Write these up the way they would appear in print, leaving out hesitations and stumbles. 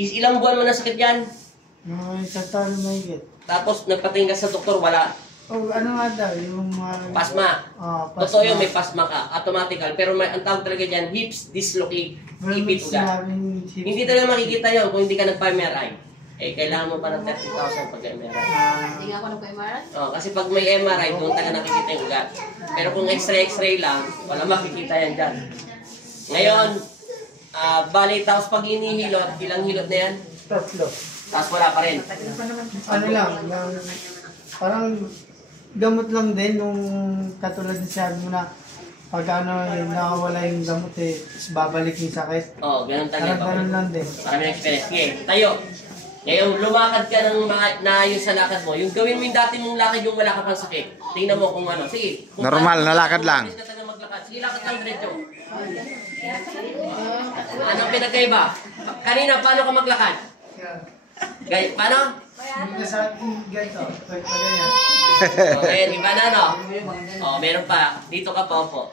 Ilang buwan mo na sakit yan? Mga isang taon na higit. Tapos nagpatingin ka sa doktor, wala. Oh, ano nga daw, yung mga... Pasma. Pasma. Totoo yun, may pasma ka. Automatical. Pero ang tawag talaga dyan, hips dislocate. Ipit ugat. Hindi talaga makikita yun kung hindi ka nagpa-MRI. Eh, kailangan mo pa ng 30,000 pag MRI. Hindi nga ako nagpa-MRI? Kasi pag may MRI, doon talaga nakikita yung ugat. Pero kung x-ray lang, wala makikita yan dyan. Ngayon, bali, tapos pag inihilot, ilang hilot na yan? 3. Tapos wala pa rin. Ano lang, parang gamot lang din nung katulad ng sabi mo na pag ano, nakawala yung gamot babalik yung sakit. Oo, ganun talaga. Parang ganun lang din. Marami ng experience. Okay, tayo. Ngayon, lumakad ka ng naayos sa lakad mo. Yung gawin mo yung dati mong lakad yung wala ka pang sakit. Tingnan mo kung ano. Sige. Normal na lakad lang. Sige, lakad lang diretso. Anong pinagkaiba? Kanina, paano ka maglakad? Paano? Hindi sa akin ganito. Ganyan. Okay, iba na, no? Meron pa. Dito ka pa po.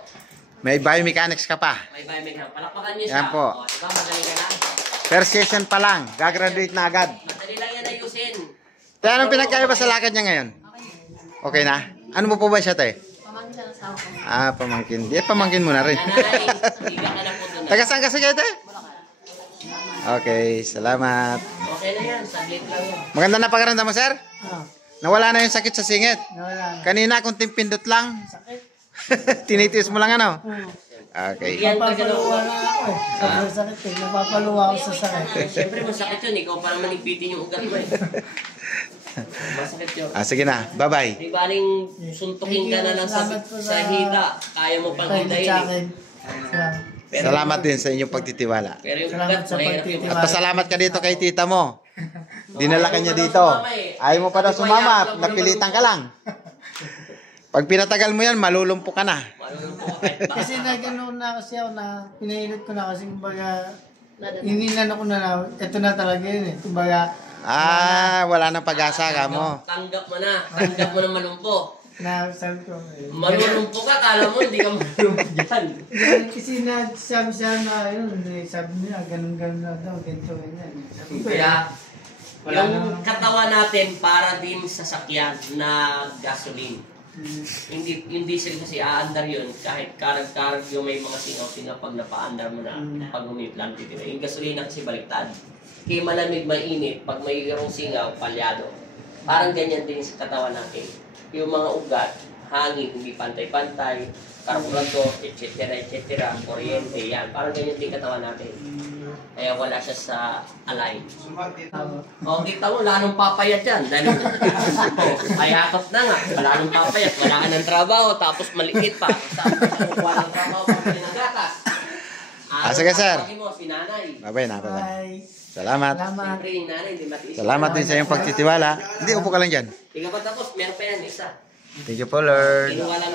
May biomechanics ka pa. May biomechanics. Palakpakan niyo siya. Yan po. Diba, magaling ka na? First session pa lang. Gagraduate na agad. Madali lang yan ayusin. Kaya anong pinagkaiba sa lakad niya ngayon? Okay na? Ano mo po ba siya, te? Pamangkin siya ng sawa ko. Pamangkin. Di, pamangkin mo na rin. Nanay, higa ka na po doon. Taga saan kasi kayo, te? Okay, salamat. Okay na yan. Saglit lang yan. Maganda na pagkaramdam mo, sir? Nawala na yung sakit sa singit. Nawala na. Kanina, kung pindot lang. Sakit. Tinitiis mo lang, ano? Okay. Yan ka Napapaluwa na ako Sobrang sakit Napapaluwa ako sa sakit. Siyempre, masakit yun. Ikaw parang manigpitin yung ugat mo eh. Masakit yun. Sige na. Bye-bye. Di baling suntukin ka na lang sa hita. Kaya mo pang hitayin. Salamat din sa inyong pagtitiwala. Pero yung Salamat ugat, sa mahirap yung pagtitiwala. At pasalamat ka dito kay tita mo. Dinala ka niya dito. Ayaw mo pa daw sumama. Napilitan ka lang. Pag pinatagal mo yan, malulumpo ka na. Kasi nagano na kasi ako na pinailot ko na kasi kumbaga inilan ako na ito na talaga yun kumbaga Wala nang pag-asa ka mo. Tanggap mo na. Tanggap mo na malumpo. na sabi ko Malulumpo ka, kala mo hindi ka malulumpo dyan. kasi sabi siya na yun sabi niya ganun na daw ganito ganyan sabi ko Kaya, wala yung katawan natin para din sa sakyan na gasoline. Yung diesel kasi aandar yun kahit karag-karag yung may mga singaw-singaw pag napaandar mo na pag humiplan titignan. Yung gasolina kasi baliktad. Kaya malamig, mainit, pag mayroong singaw, palyado. Parang ganyan din sa katawan natin. Yung mga ugat, hangin, hindi pantay-pantay, karburador, etc. Kuryente, yan. Parang ganyan din katawan natin. Kaya wala siya sa align. Kita mo, wala nang papayat yan. Dahil payakot na nga. Wala nang papayat. Wala ka ng trabaho. Tapos maliit pa. Tapos wala nang trabaho. Pag nagatas. Sige, sir. Si nanay. Bye-bye na. bye Salamat. Siyempre yung nanay, hindi matiis. Salamat din sa iyong pagtitiwala. Hindi, upo ka lang dyan. Tingnan pa tapos, meron pa yan, isa. Thank you po, Lord. Kinuha lang